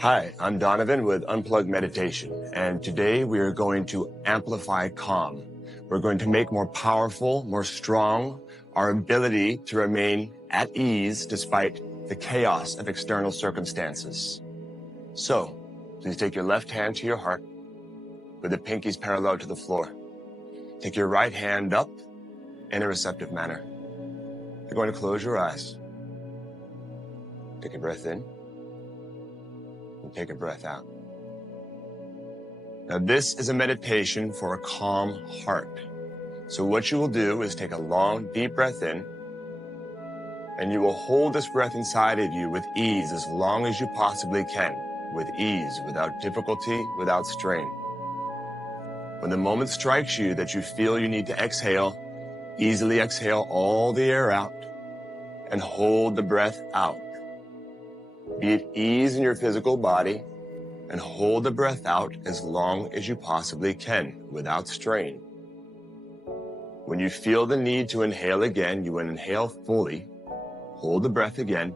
Hi, I'm Donovan with Unplugged Meditation, and today we are going to amplify calm. We're going to make more powerful, more strong, our ability to remain at ease despite the chaos of external circumstances. So, please take your left hand to your heart with the pinkies parallel to the floor. Take your right hand up in a receptive manner. You're going to close your eyes. Take a breath in and take a breath out. Now, this is a meditation for a calm heart. So what you will do is take a long, deep breath in, and you will hold this breath inside of you with ease as long as you possibly can, with ease, without difficulty, without strain. When the moment strikes you that you feel you need to exhale, easily exhale all the air out and hold the breath out. Be at ease in your physical body and hold the breath out as long as you possibly can, without strain. When you feel the need to inhale again, you inhale fully, hold the breath again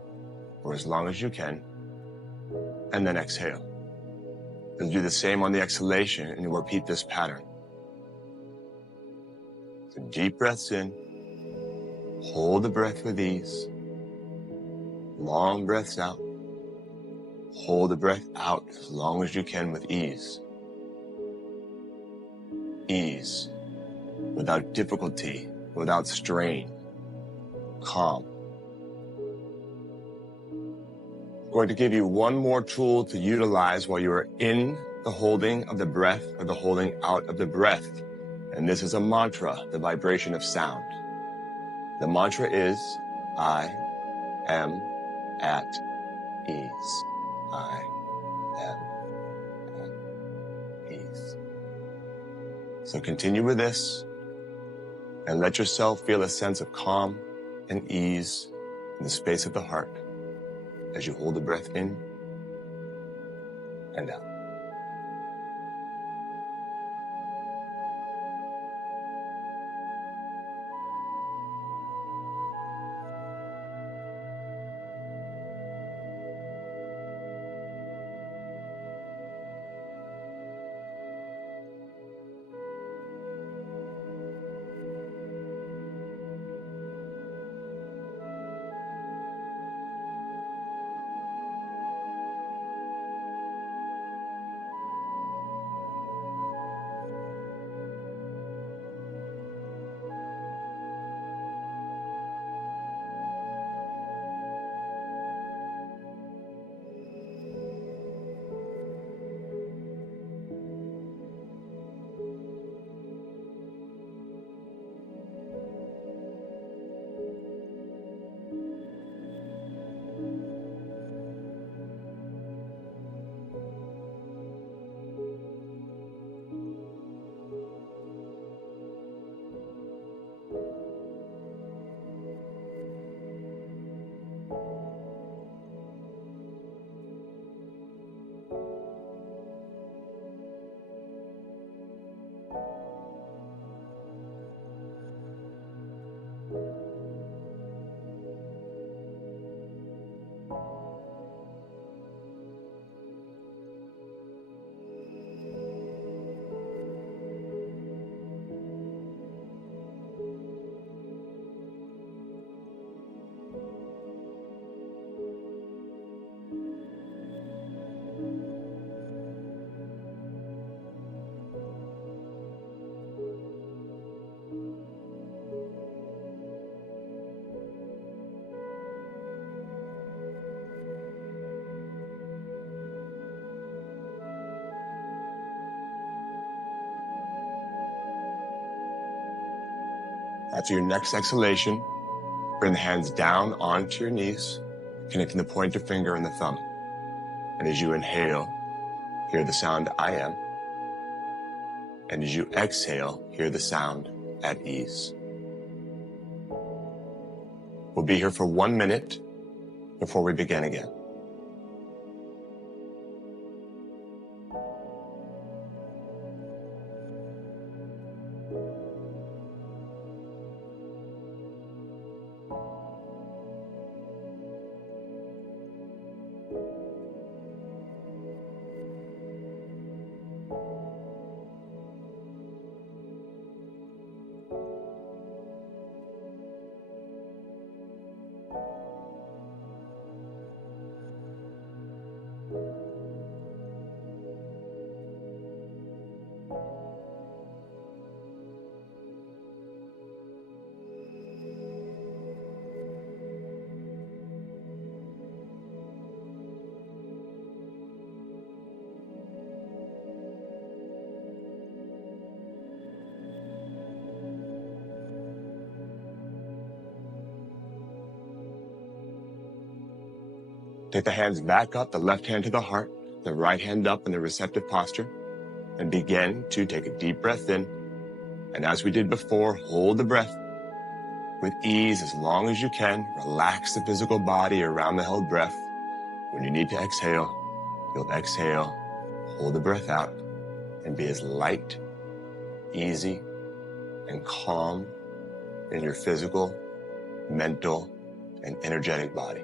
for as long as you can, and then exhale. You'll do the same on the exhalation, and you'll repeat this pattern. So deep breaths in, hold the breath with ease, long breaths out, hold the breath out as long as you can with ease. Ease, without difficulty, without strain, calm. I'm going to give you one more tool to utilize while you are in the holding of the breath or the holding out of the breath. And this is a mantra, the vibration of sound. The mantra is, I am at ease. I am at ease. So continue with this and let yourself feel a sense of calm and ease in the space of the heart as you hold the breath in and out. After your next exhalation, bring the hands down onto your knees, connecting the pointer finger and the thumb. And as you inhale, hear the sound I am. And as you exhale, hear the sound at ease. We'll be here for 1 minute before we begin again. Take the hands back up, the left hand to the heart, the right hand up in the receptive posture, and begin to take a deep breath in. And as we did before, hold the breath with ease as long as you can. Relax the physical body around the held breath. When you need to exhale, you'll exhale, hold the breath out, and be as light, easy, and calm in your physical, mental, and energetic body.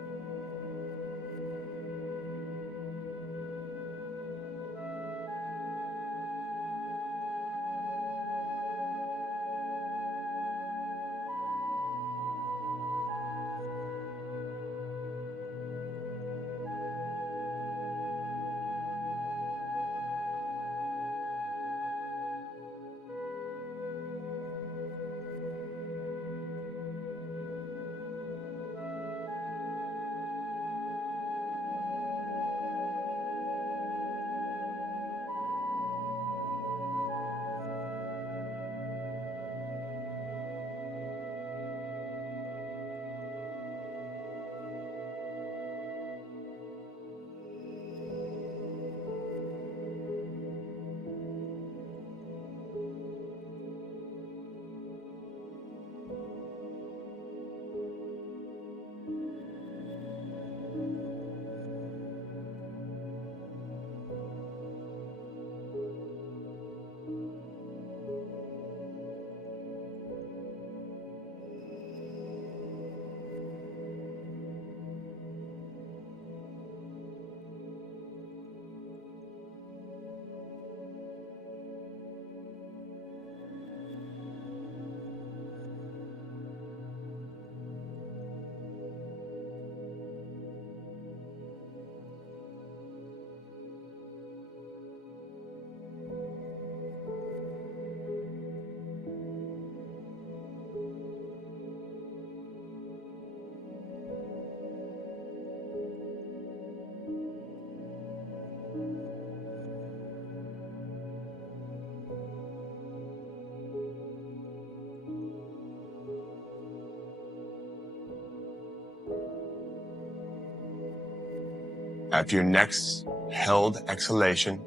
After your next held exhalation,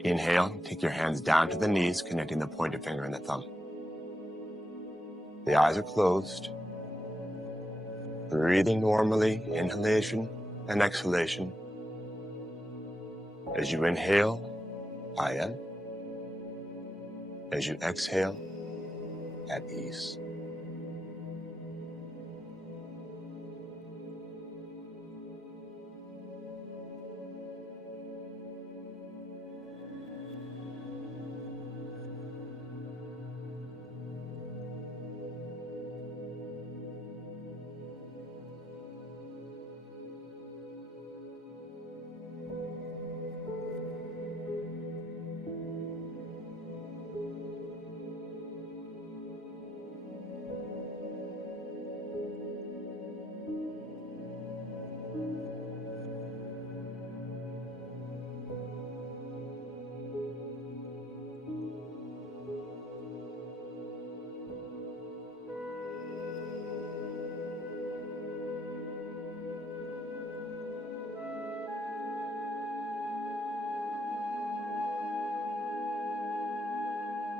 inhale, take your hands down to the knees, connecting the pointer finger and the thumb. The eyes are closed. Breathing normally, inhalation and exhalation. As you inhale, I am. As you exhale, at ease.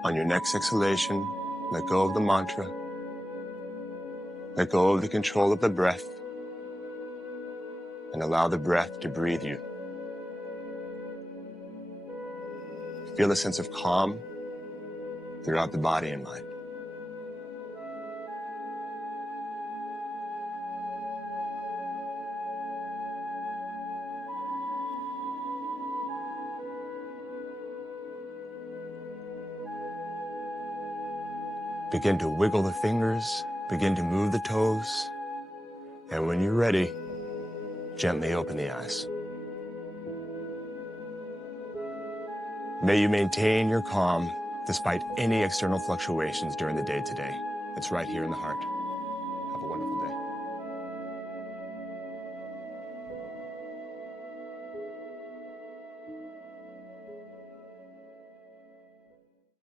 On your next exhalation, let go of the mantra. Let go of the control of the breath. And allow the breath to breathe you. Feel a sense of calm throughout the body and mind. Begin to wiggle the fingers, begin to move the toes, and when you're ready, gently open the eyes. May you maintain your calm despite any external fluctuations during the day today. It's right here in the heart. Have a wonderful day.